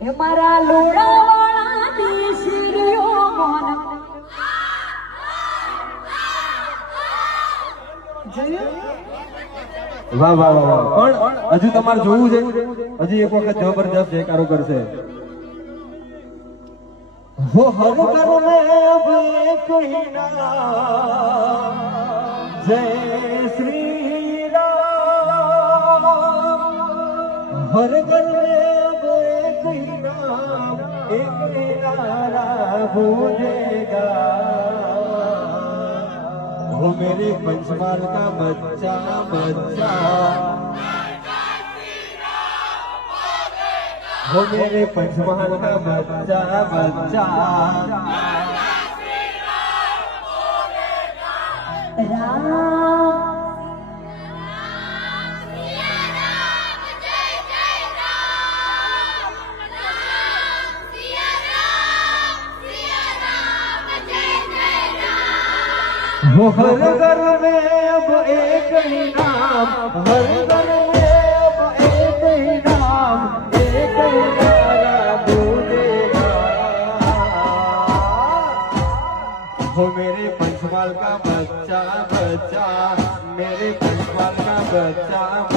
એ મારા લોડાવાળાની શીરીઓ મોન વાહ વાહ વાહ પણ હજુ તમારે જોવું છે હજી એક વખત જબરજસ્ત જયકારો કરશે वो हर घर में अब एक ही नाम जय श्री राम हर घर में अब एक ही नाम एक ही नारा गूंजेगा वो मेरे पंचमाल का बच्चा बच्चा वो मेरे पंचमहल का बच्चा बच्चा वो हर घर में अब एक ही नाम हर घर में अब एक ही नाम एक ही नारा गूंजेगा वो मेरे पंचमाल का बच्चा बच्चा मेरे पंचमाल का बच्चा